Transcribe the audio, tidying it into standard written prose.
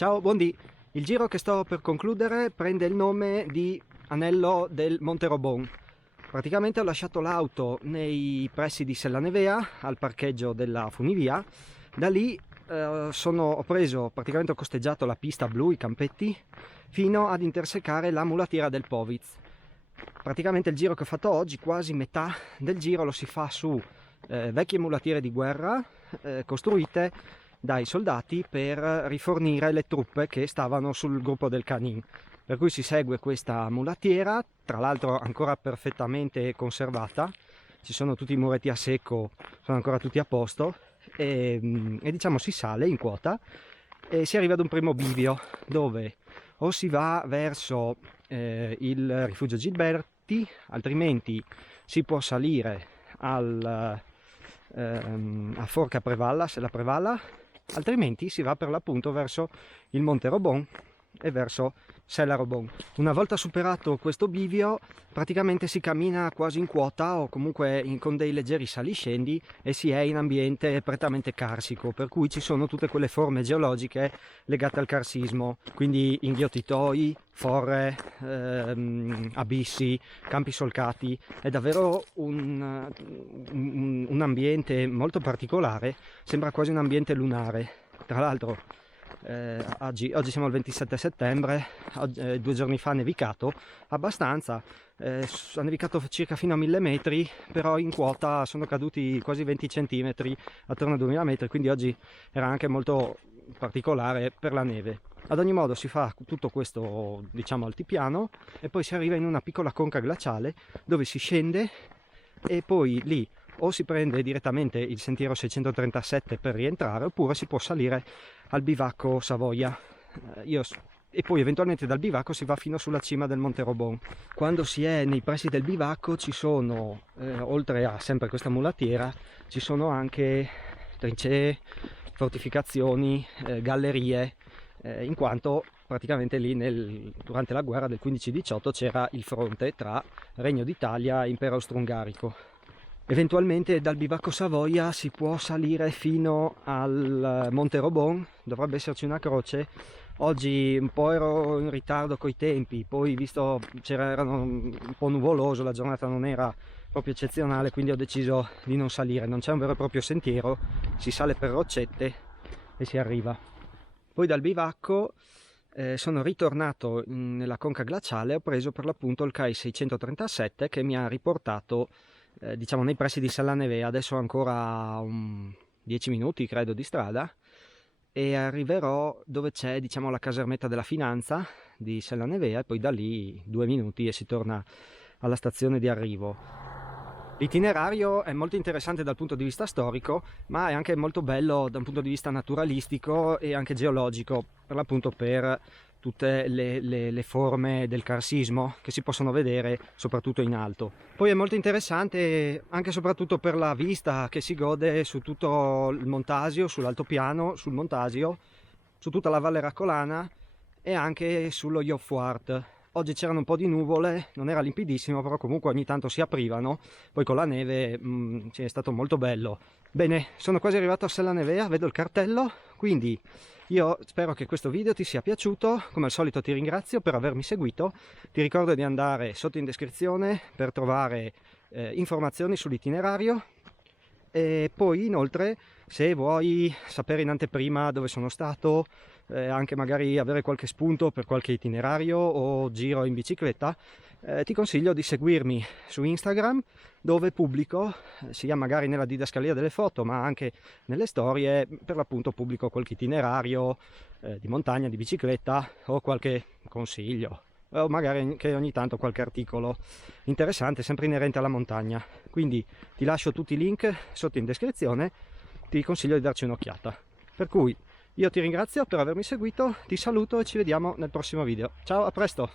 Ciao, buondì. Il giro che sto per concludere prende il nome di Anello del Monte Robon. Praticamente ho lasciato l'auto nei pressi di Sellanevea, al parcheggio della funivia. Da lì ho costeggiato la pista blu, i campetti, fino ad intersecare la mulattiera del Poviz. Praticamente il giro che ho fatto oggi, quasi metà del giro lo si fa su vecchie mulattiere di guerra costruite dai soldati per rifornire le truppe che stavano sul gruppo del Canin. Per cui si segue questa mulattiera, tra l'altro ancora perfettamente conservata, ci sono tutti i muretti a secco, sono ancora tutti a posto e diciamo si sale in quota e si arriva ad un primo bivio dove o si va verso il rifugio Gilberti, altrimenti si può salire a Forca Prevalla, se la Prevalla, altrimenti si va per l'appunto verso il Monte Robon e verso Sella Robon. Una volta superato questo bivio praticamente si cammina quasi in quota o comunque con dei leggeri saliscendi e si è in ambiente prettamente carsico, per cui ci sono tutte quelle forme geologiche legate al carsismo, quindi inghiottitoi, forre, abissi, campi solcati. È davvero un ambiente molto particolare, sembra quasi un ambiente lunare. Tra l'altro oggi siamo al 27 settembre, 2 giorni fa ha nevicato abbastanza, ha nevicato circa fino a 1000 metri, però in quota sono caduti quasi 20 centimetri attorno a 2000 metri, quindi oggi era anche molto particolare per la neve. Ad ogni modo si fa tutto questo, diciamo, altipiano e poi si arriva in una piccola conca glaciale dove si scende e poi lì o si prende direttamente il sentiero 637 per rientrare oppure si può salire al bivacco Savoia e poi eventualmente dal bivacco si va fino sulla cima del Monte Robon. Quando si è nei pressi del bivacco ci sono, oltre a sempre questa mulattiera, ci sono anche trincee, fortificazioni, gallerie, in quanto praticamente lì durante la guerra del 15-18 c'era il fronte tra Regno d'Italia e Impero Austro-Ungarico. Eventualmente dal bivacco Savoia si può salire fino al Monte Robon, dovrebbe esserci una croce. Oggi un po' ero in ritardo coi tempi, poi visto erano un po' nuvoloso, la giornata non era proprio eccezionale, quindi ho deciso di non salire. Non c'è un vero e proprio sentiero, si sale per roccette e si arriva. Poi dal bivacco sono ritornato nella conca glaciale, ho preso per l'appunto il CAI 637 che mi ha riportato diciamo nei pressi di Sellanevea. Adesso ho ancora 10 minuti credo di strada e arriverò dove c'è, diciamo, la casermetta della finanza di Sellanevea e poi da lì 2 minuti e si torna alla stazione di arrivo. L'itinerario è molto interessante dal punto di vista storico, ma è anche molto bello da un punto di vista naturalistico e anche geologico, per l'appunto per tutte le forme del carsismo che si possono vedere soprattutto in alto. Poi è molto interessante anche e soprattutto per la vista che si gode su tutto il Montasio, sull'altopiano, sul Montasio, su tutta la Valle Racolana e anche sullo Jofuart. Oggi c'erano un po' di nuvole, non era limpidissimo, però comunque ogni tanto si aprivano, poi con la neve è stato molto bello. Bene, sono quasi arrivato a Sellanevea, vedo il cartello, quindi io spero che questo video ti sia piaciuto. Come al solito ti ringrazio per avermi seguito, ti ricordo di andare sotto in descrizione per trovare informazioni sull'itinerario e poi inoltre se vuoi sapere in anteprima dove sono stato, anche magari avere qualche spunto per qualche itinerario o giro in bicicletta, ti consiglio di seguirmi su Instagram dove pubblico, sia magari nella didascalia delle foto ma anche nelle storie, per l'appunto pubblico qualche itinerario di montagna, di bicicletta o qualche consiglio o magari anche ogni tanto qualche articolo interessante sempre inerente alla montagna. Quindi ti lascio tutti i link sotto in descrizione, ti consiglio di darci un'occhiata. Per cui io ti ringrazio per avermi seguito, ti saluto e ci vediamo nel prossimo video. Ciao, a presto!